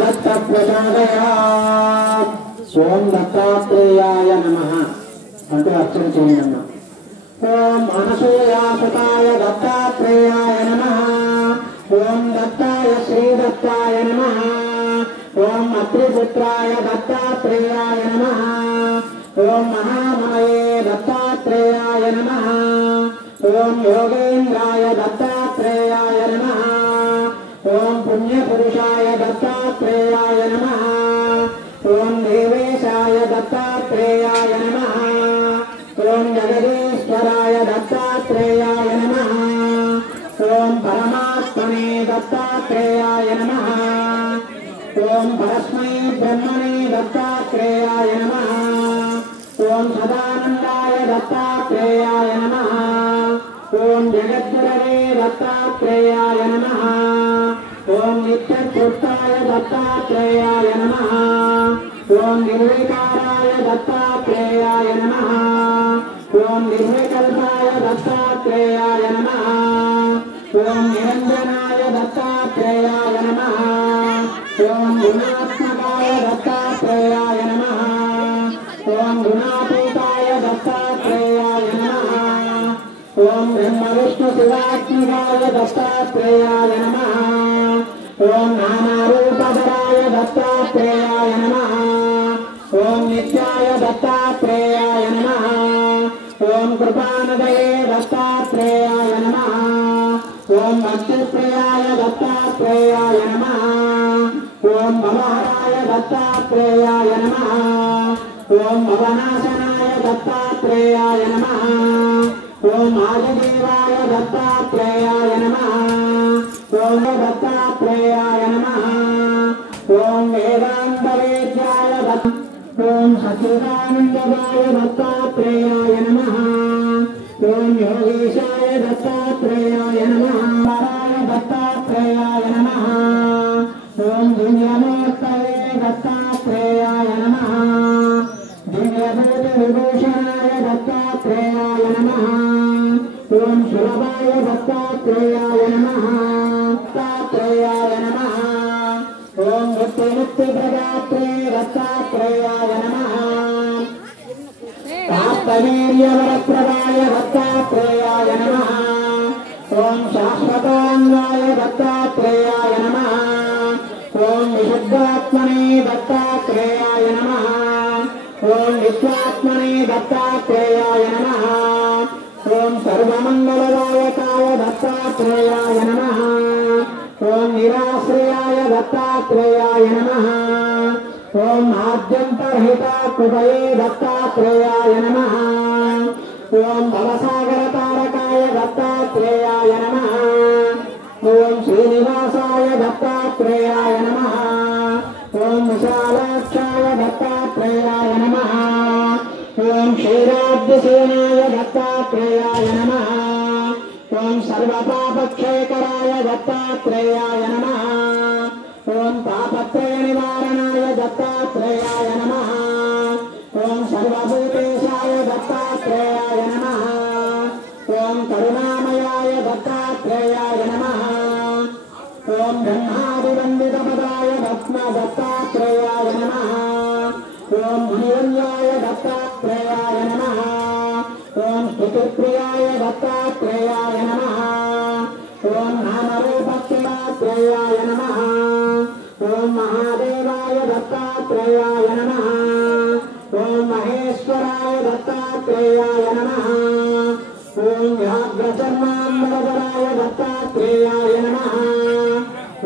दत्त प्रचोदयात् ओम दत्तात्रेयाय नमः अंटू अर्चन चेयंడి ओम अनसूयासुताय दत्तात्रेयाय नमः ओम दत्ताय श्री दत्ताय नमः ओम अत्रिपुत्राय दत्तात्रेयाय नमः ओम महामये दत्तात्रेयाय नमः ओम योगेन्द्राय दत्तात्रेयाय नमः ओम पुण्यपुरुषाय दत्तात्रेयाय नमः ओम देवेशाय दत्तात्रेयाय नमः ओम जगदीश्वराय दत्तात्रेयाय नमः ओम परमात्मने दत्तात्रेयाय नमः ओम परस्मै ब्रह्मणे दत्तात्रेयाय नमः ओम सदानंदाय दत्तात्रेयाय नमः ओम जगद्गुरवे दत्तात्रेयाय नमः ओम नित्यपुत्राय दत्तात्रेयाय नमः ओम निर्विकाराय दत्तात्रेयाय नमः ओम निर्विकल्पाय दत्तात्रेयाय नमः ओम निरंजनाय दत्तात्रेयाय नमः ओम गुणात्मकाय दत्तात्रेयाय नमः ओम गुणातीताय दत्तात्रेयाय नमः ओम ब्रह्म विष्णु शिवात्मिकाय दत्तात्रेयाय नमः ओम नानारूपधराय दत्तात्रेयाय नमः ओम नित्याय दत्तात्रेयाय नमः ओम कृपानदये दत्तात्रेयाय नमः ओम भक्तिप्रियाय दत्तात्रेयाय नमः ओम भवहराय दत्तात्रेयाय नमः ओम भवनाशनाय दत्तात्रेयाय नमः ओम आदिदेवाय दत्तात्रेयाय नमः ओम दत्तात्रेयाय नमः ओम वेदान्तवेद्याय ओम सच्चिदानन्ददाय दत्तात्रेयाय नमः ओम योगेशाय दत्तात्रेयाय नमः वराय दत्तात्रेयाय नमः ओम दिव्यमूर्तये दत्तात्रेयाय नमः दिव्यभूतविभूषणाय दत्तात्रेयाय नमः ओम सुलभाय दत्तात्रेयाय नमः दत्तात्रेयाय नमः ओम मुक्तिमुक्तिप्रदात्रे दत्तात्रेयाय नमः प्राप्तवीर्यवरप्रदाय दत्तात्रेयाय नमः ओम शाश्वतान्वाय दत्तात्रेयाय नमः ओम विशुद्धात्मने दत्तात्रेयाय नमः ओम नित्यात्मने दत्तात्रेयाय नमः ओम सर्वमंगलदायकाय दत्तात्रेयाय नमः ओम निराश्रयाय दत्तात्रेयाय नमः ओम आद्यन्तरहिताकृतये दत्तात्रेयाय नमः ओम भवसागरतारकाय दत्तात्रेयाय नमः ओम श्रीनिवासाय दत्तात्रेयाय नमः ओम विशालाक्षाय दत्तात्रेयाय नमः ओम क्षीराब्धिसेनाय दत्तात्रेयाय नमः ओम सर्वपापक्षयकराय दत्तात्रेयाय नमः ओम तापत्रय निवारणाय दत्तात्रेयाय नमः ओम सर्वभूतेशाय दत्तात्रेयाय नमः ओम करुणामयाय दत्तात्रेयाय नमः ओम ब्रह्मादिवन्दितपदाय दत्तात्रेयाय नमः ओम मुनिवन्द्याय दत्तात्रेयाय नमः ओम स्तुतिप्रियाय दत्तात्रेयाय नमः ओम नामरूपत्रेयाय नमः ओम महादेवाय दत्तात्रेयाय नमः ओम महेश्वराय दत्तात्रेयाय नमः ओम व्याघ्रचर्माम्बरधराय दत्तात्रेयाय नमः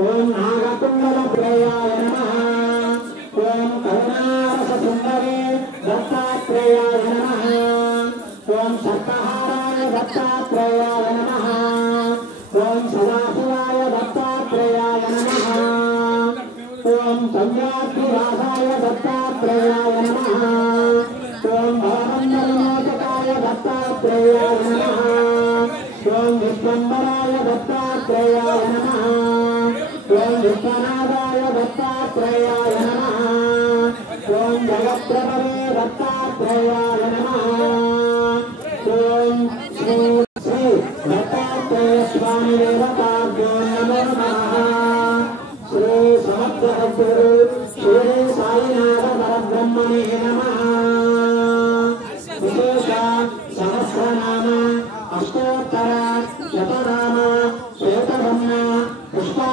ओम नागकुण्डलप्रियाय नमः ओम करुणारससुन्दरे दत्तात्रेयाय नमः ओम सर्पहाराय दत्तात्रेयाय नमः ओम सदाशिवाय दत्तात्रेयाय नमः ओम संव्याप्तिराधाय दत्तात्रेयाय नमः ओम भवबन्धविमोचकाय दत्तात्रेयाय नमः ओम विश्वम्भराय दत्तात्रेयाय नमः ओम विश्वनाथाय दत्तात्रेयाय नमः ओम जगत्प्रभवे दत्तात्रेयाय नमः ओम श्री दत्तात्रेय स्वामी देवताभ्यो नमो नमः श्री समर्थ సద్గురు శ్రీ సాయినాథ పరబ్రహ్మణే నమః. విశేష సహస్రనామ అష్టోత్తర శతనామ శ్వేతబ్రహ్మ పుష్పా